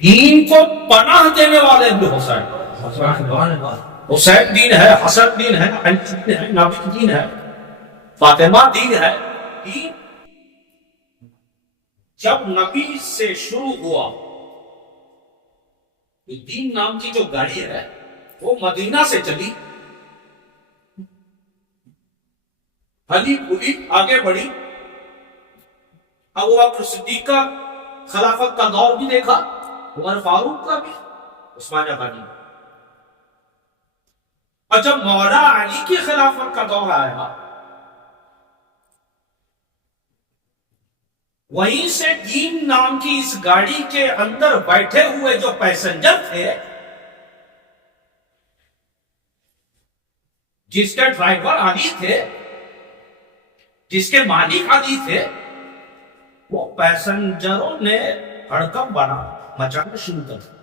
دین کو پناہ دینے والے بھی حسین. حسین دین ہے، حسن دین ہے، علی دین ہے، نبی دین ہے، فاطمہ دین ہے. دین جب نبی سے شروع ہوا تو دین نام کی جو گاڑی ہے وہ مدینہ سے چلی، ہلی پھلی آگے بڑھی. ابو بکر صدیق کا خلافت کا دور بھی دیکھا، عمر فاروق کا بھی، عثمان غنی. اور جب مولا علی کی خلافت کا دور آیا وہیں سے دین نام کی اس گاڑی کے اندر بیٹھے ہوئے جو پیسنجر تھے، جس کے ڈرائیور علی تھے، جس کے مالک علی تھے، وہ پیسنجروں نے ہڑکم مچانا شروع کر دیا.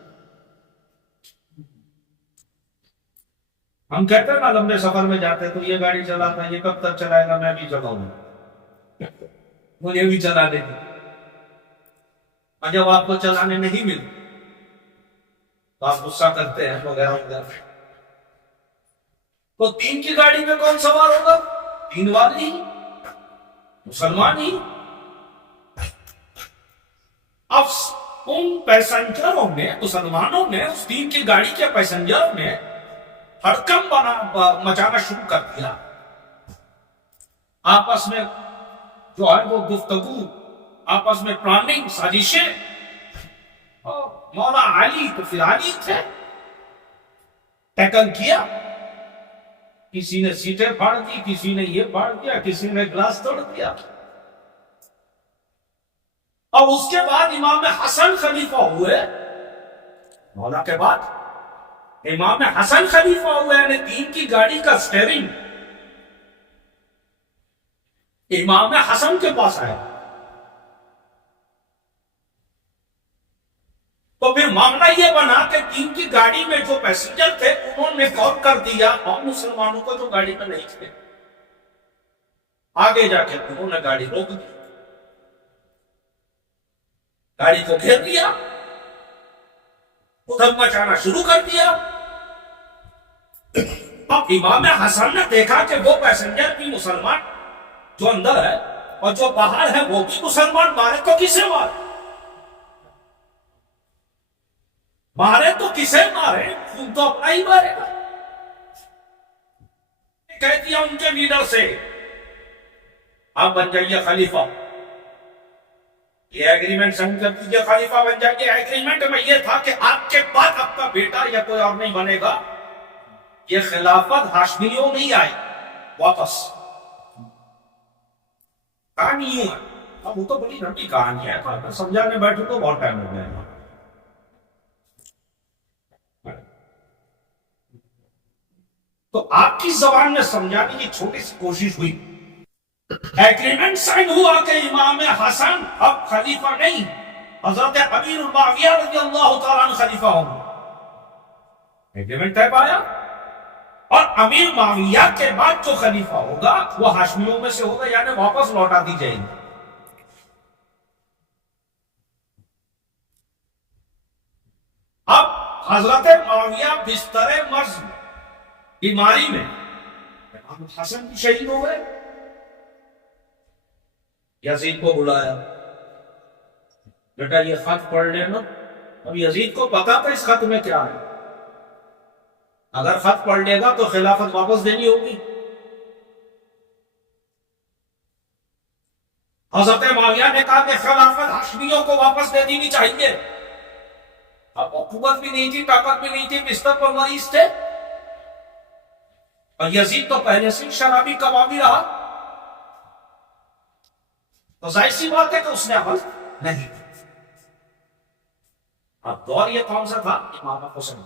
ہم کہتے ہیں نا لمبے سفر میں جاتے تو یہ گاڑی چلاتا ہے، یہ کب تک چلائے گا، میں بھی چلاؤں گا، مجھے بھی چلا دے گی. اور جب آپ کو چلانے نہیں ملے تو آپ غصہ کرتے ہیں وغیرہ وغیرہ. تو دین کی گاڑی میں کون سوار ہوگا؟ دین والے ہی، مسلمان ہی. اب ان پیسنجروں نے، مسلمانوں نے، اس دین کی گاڑی کے پیسنجروں نے ہڑکم مچانا شروع کر دیا. آپس میں جو ہے وہ گفتگو، آپس میں پلاننگ، سازشیں. مولا علی تو پھر علی تھے، ٹیکل کیا، کسی نے سیٹیں پھاڑ دی، کسی نے یہ پھاڑ دیا، کسی نے گلاس توڑ دیا. اور اس کے بعد امام حسن خلیفہ ہوئے، مولا کے بعد امام حسن خلیفہ ہوئے، یعنی دین کی گاڑی کا سٹیئرنگ امام حسن کے پاس آیا. تو پھر معاملہ یہ بنا کہ دین کی گاڑی میں جو پیسنجر تھے انہوں نے غور کر دیا اور مسلمانوں کو جو گاڑی میں نہیں تھے، آگے جا کے انہوں نے گاڑی روک دی، گاڑی کو گھیر دیا، ادھر مچانا شروع کر دیا. اب امام حسن نے دیکھا کہ وہ پیسنجر بھی مسلمان جو اندر ہے اور جو باہر ہے وہ بھی مسلمان، مارے تو کسے مارے، مارے تو کسے مارے، خود تو اپنا ہی مارے گا. کہہ دیا ان کے لیڈر سے آپ بن جائیے خلیفہ، یہ ایگریمنٹ سائن کر دیجیے، خلیفہ بن جائیے. ایگریمنٹ میں یہ تھا کہ آپ کے بعد آپ کا بیٹا یا کوئی اور نہیں بنے گا. یہ خلافت ہاشمیوں نہیں آئی واپس. کہانی یوں ہے، اب وہ تو بڑی لمبی کہانی ہے، اگر سمجھانے بیٹھو تو بہت ٹائم ہو جائے گا. تو آپ کی زبان میں سمجھانے کی چھوٹی سی کوشش ہوئی. ایگریمنٹ سائن ہوا کہ امام حسن اب خلیفہ نہیں، حضرت امیر معاویہ رضی اللہ تعالیٰ عنہ خلیفہ ہوں گے. ایگریمنٹ طے پایا، اور امیر معاویہ کے بعد جو خلیفہ ہوگا وہ ہاشمیوں میں سے ہوگا، یعنی واپس لوٹا دی جائے گی. اب حضرت معاویہ بستر مرض میں، بیماری میں، امام حسن بھی شہید ہو گئے. یزید کو بلایا، بیٹا یہ خط پڑھ لینا. اب یزید کو پتا تھا اس خط میں کیا ہے، اگر خط پڑھ لے گا تو خلافت واپس دینی ہوگی. حضرت معاویہ نے کہا کہ خلافت ہاشمیوں کو واپس دے دینی چاہیے. اب قوت بھی نہیں تھی، طاقت بھی نہیں تھی، بستر پر مریض تھے، اور یزید تو پہلے سے شرابی کبابی رہا، تو ظاہر سی بات ہے کہ اس نے عمل نہیں. اب دور یہ کون سا تھا؟ امام حسین.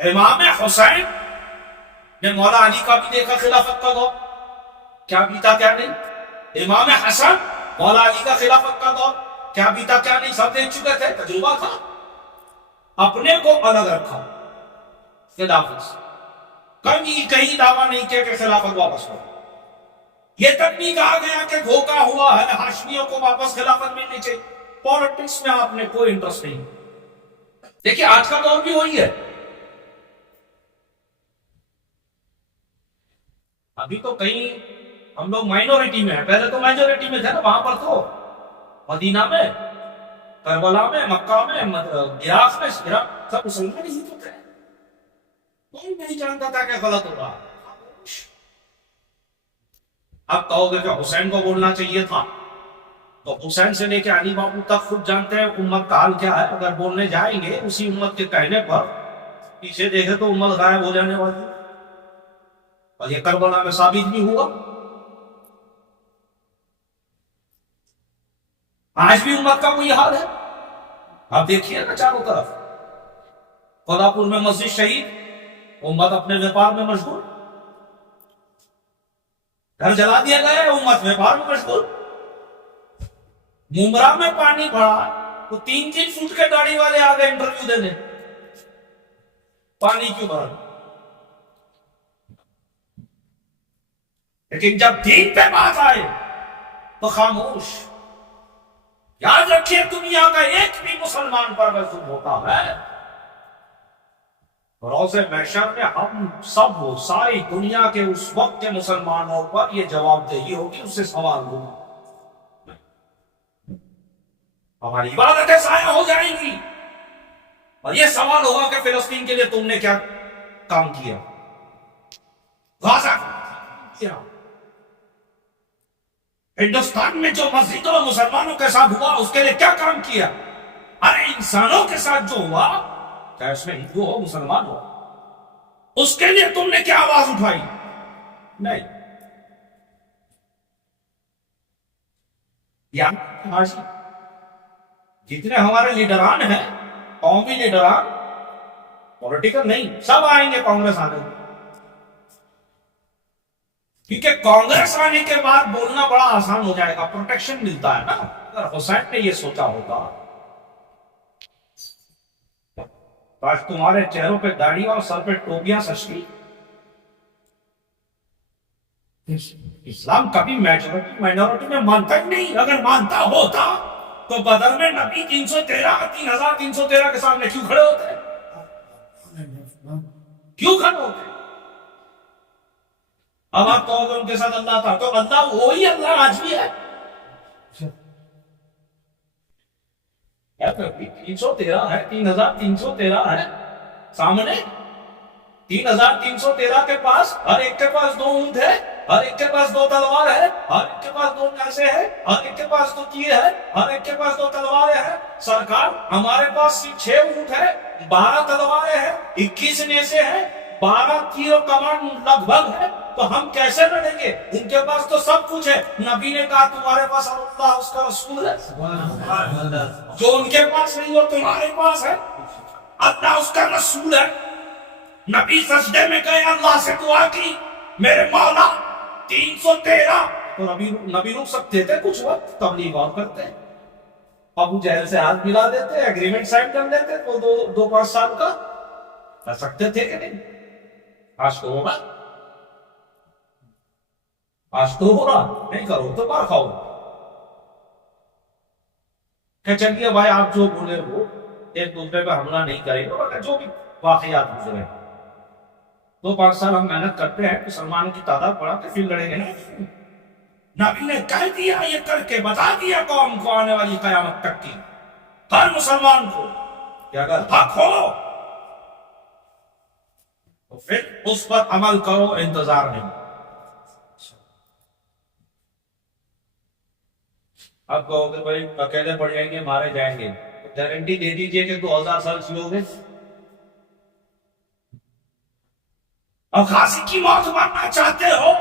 امام حسین نے مولا علی کا بھی دیکھا خلافت کا دور، کیا بیتا کیا نہیں. امام حسن مولا علی کا خلافت کا دور، کیا بیتا کیا نہیں، سب دیکھ چکے تھے، تجربہ تھا. اپنے کو الگ رکھا خلافت سے، کہیں دعویٰ نہیں کیا کہ خلافت واپس ہو. یہ تک نہیں کہا گیا کہ دھوکہ ہوا ہے ہاشمیوں کو واپس خلافت ملنی چاہیے. پالیٹکس میں آپ نے کوئی انٹرسٹ نہیں. دیکھیے آج کا دور بھی وہی ہے. ابھی تو کہیں ہم لوگ مائنورٹی میں ہیں, پہلے تو میجورٹی میں تھے نا. وہاں پر تو مدینہ میں, کربلا میں, مکہ میں, عراق میں سب مسلمان ہی تو تھے. کوئی نہیں جانتا تھا کہ غلط ہوگا. اب کہو گے کہ حسین کو بولنا چاہیے تھا, تو حسین سے لے کے علی بابو تک خود جانتے ہیں امت کا حال کیا ہے. اگر بولنے جائیں گے اسی امت کے کہنے پر, پیچھے دیکھے تو امت غائب ہو جانے والی. اور یہ کربلا میں ثابت بھی ہوا. آج بھی امت کا وہی حال ہے. آپ دیکھیے نا چاروں طرف, خدا پور میں مسجد شہید, امت اپنے ویپار میں مشغول. گھر جلا دیا گیا ہے, امت ویپار میں مشغول. ممبرا میں پانی پڑا تو 3 فٹ کے گاڑی والے آ گئے انٹرویو دینے. پانی کیوں بھرا؟ لیکن جب دین پہ بات آئے تو خاموش. یاد رکھیے دنیا کا ایک بھی مسلمان پر اگر ظلم ہوتا ہے, روز محشر میں ہم سب ساری دنیا کے اس وقت کے مسلمانوں پر یہ جواب دہی ہوگی, اس سے سوال ہوگا. ہماری عبادتیں ضائع ہو جائیں گی, اور یہ سوال ہوگا کہ فلسطین کے لیے تم نے کیا کام کیا, غزہ کیا, ہندوستان میں جو مسجدوں اور مسلمانوں کے ساتھ ہوا اس کے لیے کیا کام کیا. ارے انسانوں کے ساتھ جو ہوا, چاہے اس میں ہندو ہو مسلمان ہو, اس کے لیے تم نے کیا آواز اٹھائی؟ نہیں. جتنے ہمارے لیڈران ہیں, قومی لیڈران, پولیٹیکل نہیں, سب آئیں گے کانگریس آنے, کیونکہ کانگریس آنے کے بعد بولنا بڑا آسان ہو جائے گا, پروٹیکشن ملتا ہے نا. اگر حسین نے یہ سوچا ہوگا, آج تمہارے چہروں پہ داڑھی اور سر پہ ٹوپیاں سجتی. اسلام کبھی میجورٹی مائنورٹی میں مانتا ہی نہیں. اگر مانتا ہوتا تو بدر میں نبی 3313 کے سامنے کیوں کھڑے ہوتے, کیوں کھڑے ہوتے؟ اب آپ کہو گے ان کے ساتھ اللہ تھا, تو اللہ وہی اللہ آج بھی ہے. 313 ہے, 3313 ہے سامنے. 3313 کے پاس, ہر ایک کے پاس 2 اونٹ ہے, ہر ایک کے پاس 2 تلوار ہے, ہر ایک کے پاس 2 نیزے ہیں, ہر ایک کے پاس 2 تیر ہے, ہر ایک کے پاس 2 تلواریں ہیں. سرکار ہمارے پاس 6 اونٹ ہے, 12 تلواریں ہیں, 21 نیزے ہیں, 12 تیر و کمان لگ بھگ ہے, تو ہم کیسے لڑیں گے؟ ان کے پاس تو سب کچھ ہے. نبی نے کہا تمہارے پاس اللہ اس کا رسول ہے, جو ان کے پاس نہیں وہ تمہارے پاس ہے. اللہ اس کا رسول ہے. نبی سجدے میں گئے, اللہ سے دعا کی, میرے مولا 313, تو نبی رک سکتے تھے کچھ وقت, تبلیغ اور کرتے, ابو جہل سے ہاتھ ملا دیتے, ایگریمنٹ سائن کر دیتے, تو 2-5 سال کا کر سکتے تھے کہ نہیں. آج تو ہوگا, آج تو ہو رہا, نہیں کرو تو مار کھاؤ. کہ چلیے بھائی آپ جو بولے وہ, ایک دوسرے پہ حملہ نہیں کریں گے, جو بھی واقعات گزرے 2-5 سال ہم محنت کرتے ہیں, مسلمانوں کی تعداد بڑھا کے پھر لڑیں گے نا. نبی نے کہہ دیا, یہ کر کے بتا دیا قوم کو آنے والی قیامت تک کی, ہر مسلمان کو, کہ اگر حق ہو تو پھر اس پر عمل کرو, انتظار نہیں. اب کہو کہ بھائی اکیلے پڑ جائیں گے, مارے جائیں گے, گارنٹی دے دیجئے کہ 2000 سال جیو گے. اب غازی کی موت مرنا چاہتے ہو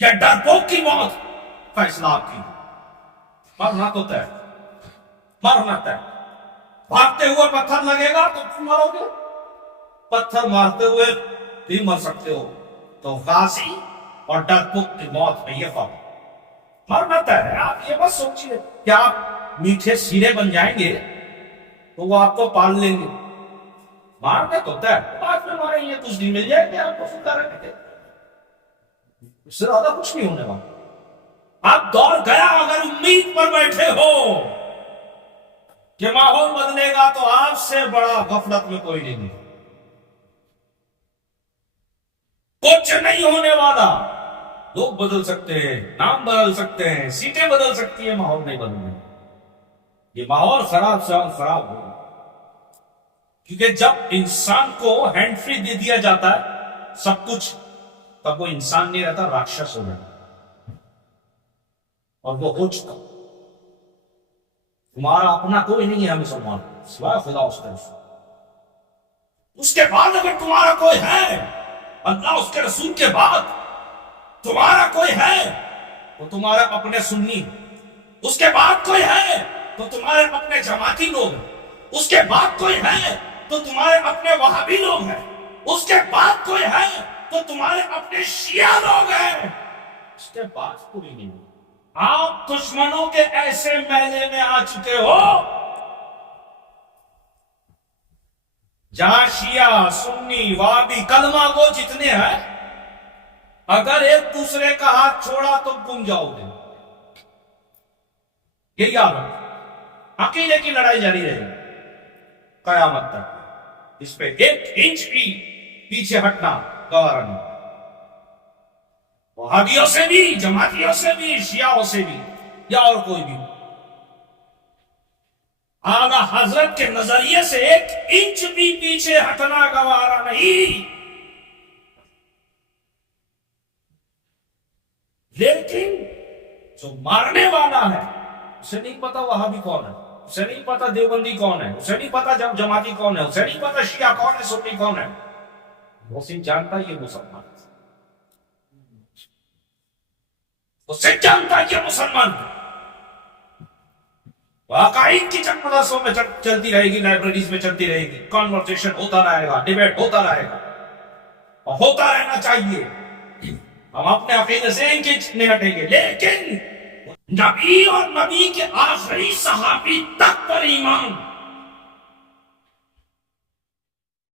یا ڈرپوک کی موت؟ فیصلہ آپ کی. مرنا تو طے, مرنا طے. بھاگتے ہوئے پتھر لگے گا تو تم مرو گے, پتھر مارتے ہوئے بھی مر سکتے ہو. تو غازی اور ڈرپوک کی موت میں یہ فرق, مرنا طے ہے. آپ یہ مت سوچیے کہ آپ میٹھے سیرے بن جائیں گے تو وہ آپ کو پال لیں گے. مارنے تو طے, بعد میں ماریں گے, کچھ دن مل جائیں گے آپ کو زندہ رہنے کے. اس سے زیادہ کچھ نہیں ہونے والا. اب دور گیا. اگر امید پر بیٹھے ہو کہ ماحول بدلے گا تو آپ سے بڑا غفلت میں کوئی نہیں. کچھ نہیں ہونے والا. لوگ بدل سکتے ہیں, نام بدل سکتے ہیں, سیٹیں بدل سکتی ہیں, ماحول نہیں بدلنے. یہ ماحول خراب سے اور خراب ہوگا. کیونکہ جب انسان کو ہینڈ فری دے دیا جاتا ہے سب کچھ, تب وہ انسان نہیں رہتا, راکشس ہو جاتا. اور وہ ہو چکا. تمہارا اپنا کوئی نہیں ہے مسلمان سوائے خدا اس طرف. اس کے بعد اگر تمہارا کوئی ہے, اللہ اس کے رسول کے بعد تمہارا کوئی ہے تو تمہارے اپنے سنی. اس کے بعد کوئی ہے تو تمہارے اپنے جماعتی لوگ ہیں. اس کے بعد کوئی ہے تو تمہارے اپنے وہابی لوگ ہیں. اس کے بعد کوئی ہے تو تمہارے اپنے شیعہ لوگ ہیں. اس کے بعد کوئی نہیں. آپ دشمنوں کے ایسے میلے میں آ چکے ہو جہاں شیعہ, سنی, وہابی, کلمہ گو جتنے ہیں, اگر ایک دوسرے کا ہاتھ چھوڑا تو گم جاؤ گے. یہ یاد رکھو. عقیدے کی لڑائی جاری رہے گی قیامت تک. اس پہ ایک انچ بھی پیچھے ہٹنا گوارا نہیں. وہابیوں سے بھی, جماعتیوں سے بھی, شیعوں سے بھی, یا اور کوئی بھی. اعلیٰ حضرت کے نظریے سے ایک انچ بھی پیچھے ہٹنا گوارا نہیں. لیکن جو مارنے والا ہے اسے نہیں پتا وہابی کون ہے, اسے نہیں پتا دیوبندی کون ہے, اسے نہیں پتا جماعتی کون ہے, اسے نہیں پتا شیعہ کون ہے, سنی کون ہے. وہ صرف جانتا یہ مسلمان, وہ صرف جانتا یہ مسلمان. عقائد کی چند مدرسوں میں چلتی رہے گی, لائبریریز میں چلتی رہے گی, کانورسیشن ہوتا رہے گا, ڈیبیٹ ہوتا رہے گا, اور ہوتا رہنا چاہیے. ہم اپنے عقیدے سے نہیں ہٹیں گے, لیکن نبی اور نبی کے آخری صحابی تک پر ایمان